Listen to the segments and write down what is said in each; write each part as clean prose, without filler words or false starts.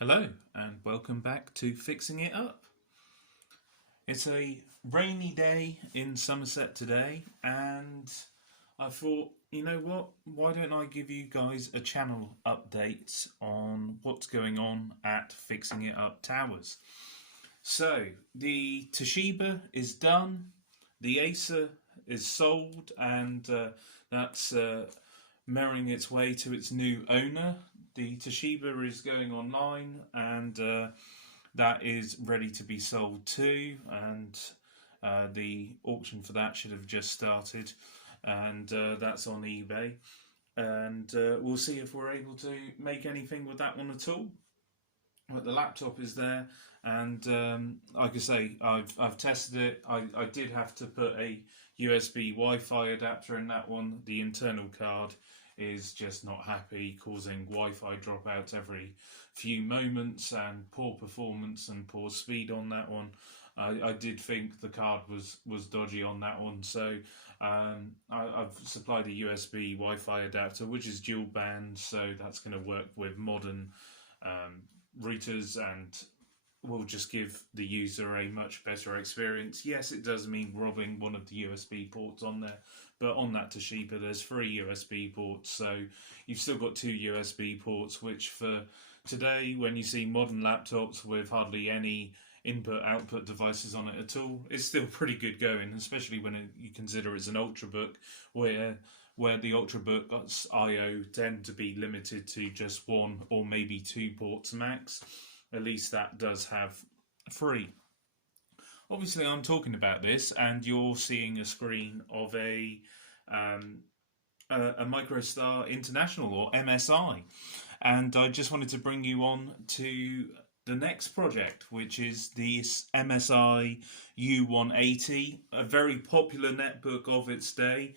Hello and welcome back to Fixing It Up. It's a rainy day in Somerset today and I thought, you know what, why don't I give you guys a channel update on what's going on at Fixing It Up Towers. So, the Toshiba is done, the Acer is sold and that's merrying its way to its new owner. The Toshiba is going online and that is ready to be sold too, and the auction for that should have just started, and that's on eBay, and we'll see if we're able to make anything with that one at all. But the laptop is there, and like I say, I've tested it. I did have to put a USB Wi-Fi adapter in that one. The internal card is just not happy, causing Wi-Fi dropouts every few moments and poor performance and poor speed on that one. I did think the card was dodgy on that one, so I've supplied a USB Wi-Fi adapter which is dual band, so that's going to work with modern routers and will just give the user a much better experience. Yes, it does mean robbing one of the USB ports on there, but on that Toshiba there's 3 USB ports, so you've still got 2 USB ports, which for today, when you see modern laptops with hardly any input-output devices on it at all, it's still pretty good going, especially when you consider it's an Ultrabook, where the Ultrabook's I/O tend to be limited to just 1 or maybe 2 ports max. At least that does have 3. Obviously, I'm talking about this, and you're seeing a screen of a MicroStar International, or MSI, and I just wanted to bring you on to the next project, which is the MSI U180, a very popular netbook of its day.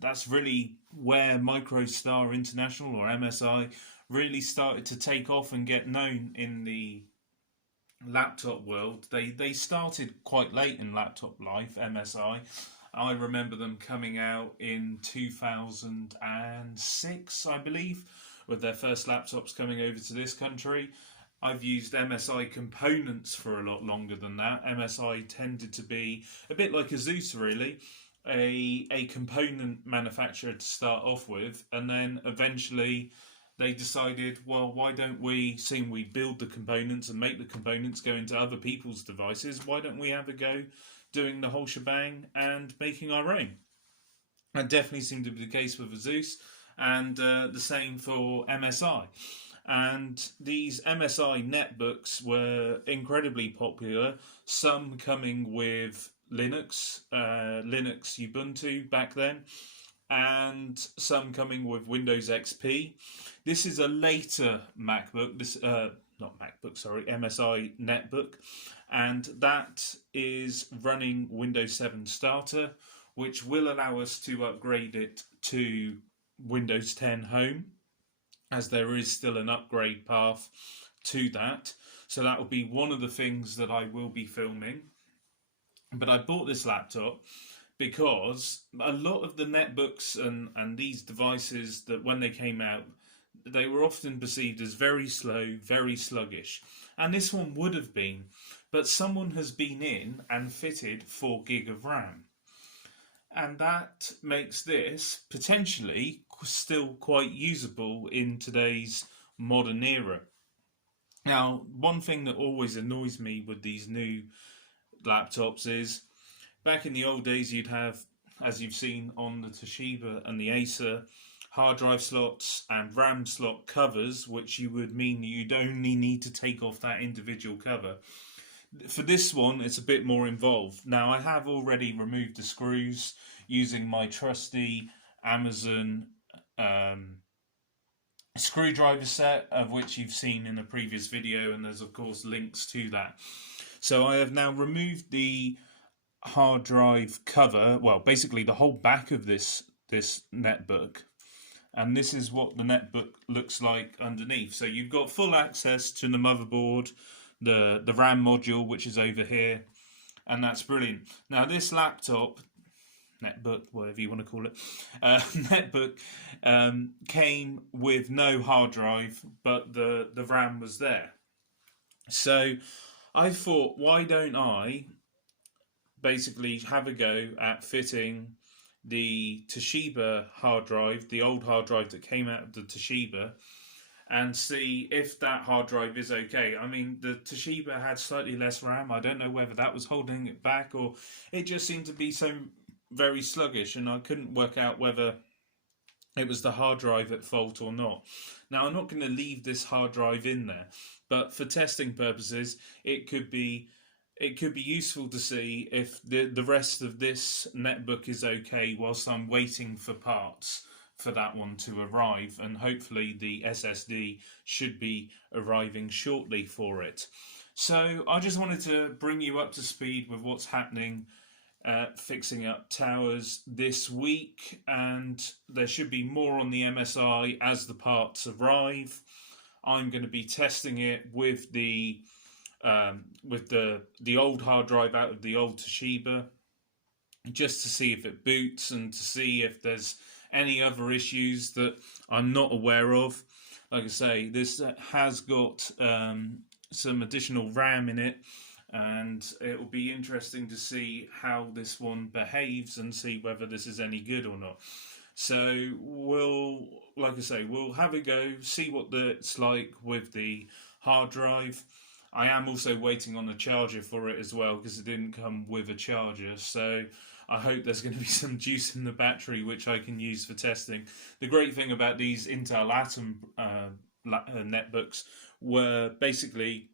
That's really where MicroStar International, or MSI, really started to take off and get known in the laptop world. They started quite late in laptop life, MSI. I remember them coming out in 2006, I believe, with their first laptops coming over to this country. I've used MSI components for a lot longer than that. MSI tended to be a bit like Asus, really. A component manufacturer to start off with, and then eventually they decided, well, why don't we, seeing we build the components and make the components go into other people's devices, why don't we have a go doing the whole shebang and making our own? That definitely seemed to be the case with Asus, and the same for MSI. And these MSI netbooks were incredibly popular, some coming with Linux Ubuntu back then, and some coming with Windows XP. This is a later MacBook, MSI netbook, and that is running Windows 7 Starter, which will allow us to upgrade it to Windows 10 Home, as there is still an upgrade path to that. So that will be one of the things that I will be filming. But I bought this laptop because a lot of the netbooks and these devices, that when they came out, they were often perceived as very slow, very sluggish. And this one would have been, but someone has been in and fitted 4 gig of RAM. And that makes this potentially still quite usable in today's modern era. Now, one thing that always annoys me with these new laptops is, back in the old days, you'd have, as you've seen on the Toshiba and the Acer, hard drive slots and RAM slot covers, which you would mean you'd only need to take off that individual cover. For this one, it's a bit more involved. Now, I have already removed the screws using my trusty Amazon screwdriver set, of which you've seen in a previous video, and there's of course links to that. So I have now removed the hard drive cover, well, basically the whole back of this netbook, and this is what the netbook looks like underneath. So you've got full access to the motherboard, the RAM module, which is over here, and that's brilliant. Now, this laptop netbook, whatever you want to call it, netbook came with no hard drive, but the RAM was there. So I thought, why don't I basically have a go at fitting the Toshiba hard drive, the old hard drive that came out of the Toshiba, and see if that hard drive is okay. I mean, the Toshiba had slightly less RAM. I don't know whether that was holding it back or it just seemed to be so very sluggish, and I couldn't work out whether it was the hard drive at fault or not. Now, I'm not going to leave this hard drive in there, but for testing purposes, it could be useful to see if the rest of this netbook is okay whilst I'm waiting for parts for that one to arrive, and hopefully the SSD should be arriving shortly for it. So I just wanted to bring you up to speed with what's happening fixing up towers this week, and there should be more on the MSI as the parts arrive. I'm going to be testing it with the old hard drive out of the old Toshiba, just to see if it boots and to see if there's any other issues that I'm not aware of. Like I say, this has got some additional RAM in it, and it will be interesting to see how this one behaves and see whether this is any good or not. So we'll have a go, see what it's like with the hard drive. I am also waiting on a charger for it as well, because it didn't come with a charger. So I hope there's going to be some juice in the battery which I can use for testing. The great thing about these Intel Atom netbooks were basically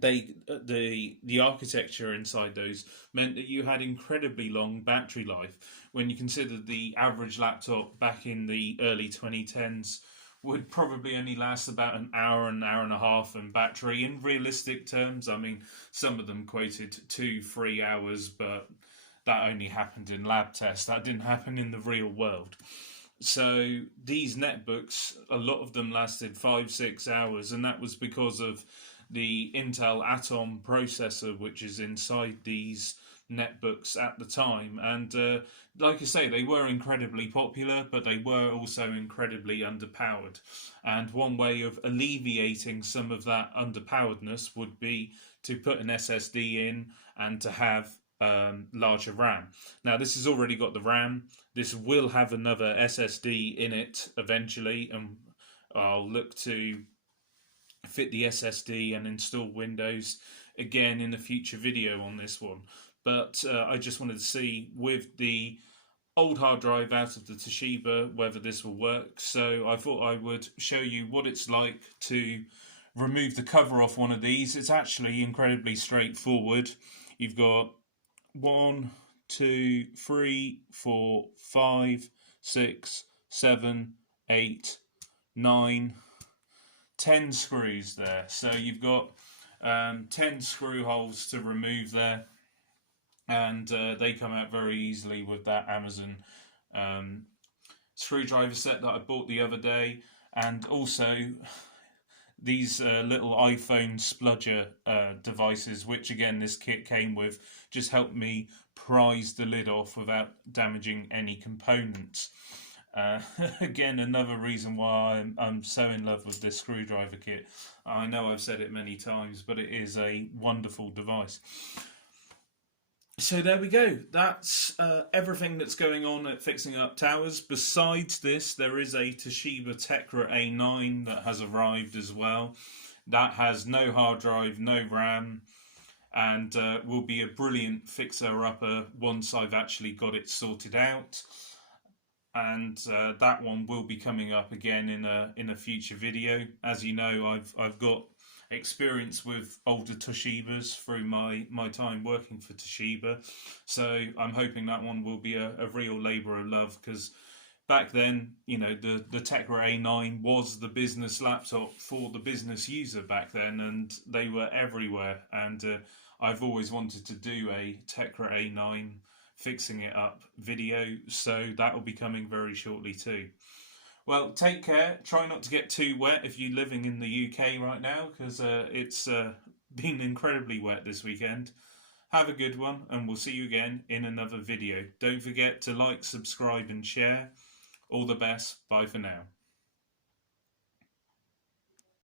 the architecture inside those meant that you had incredibly long battery life. When you consider the average laptop back in the early 2010s would probably only last about an hour and a half in battery. In realistic terms, I mean, some of them quoted 2-3 hours, but that only happened in lab tests. That didn't happen in the real world. So these netbooks, a lot of them lasted 5-6 hours, and that was because of the Intel Atom processor, which is inside these netbooks at the time. And like I say, they were incredibly popular, but they were also incredibly underpowered. And one way of alleviating some of that underpoweredness would be to put an SSD in and to have larger RAM. Now, this has already got the RAM. This will have another SSD in it eventually, and I'll look to fit the SSD and install Windows again in a future video on this one. But I just wanted to see with the old hard drive out of the Toshiba whether this will work. So I thought I would show you what it's like to remove the cover off one of these. It's actually incredibly straightforward. You've got 1, 2, 3, 4, 5, 6, 7, 8, 9, 10 screws there. So you've got 10 screw holes to remove there, and they come out very easily with that Amazon screwdriver set that I bought the other day. And also these little iPhone spludger devices, which again this kit came with, just helped me prise the lid off without damaging any components. Again, another reason why I'm so in love with this screwdriver kit. I know I've said it many times, but it is a wonderful device. So there we go. That's everything that's going on at Fixing Up Towers. Besides this, there is a Toshiba Tecra A9 that has arrived as well. That has no hard drive, no RAM, and will be a brilliant fixer-upper once I've actually got it sorted out. And that one will be coming up again in a future video. As you know, I've got experience with older Toshibas through my time working for Toshiba, so I'm hoping that one will be a real labour of love, because back then, you know, the Tecra A9 was the business laptop for the business user back then, and they were everywhere. And I've always wanted to do a Tecra A9 fixing it up video, so that will be coming very shortly too. Well, take care. Try not to get too wet if you're living in the UK right now, because it's been incredibly wet this weekend. Have a good one, and we'll see you again in another video. Don't forget to like, subscribe and share. All the best. Bye for now.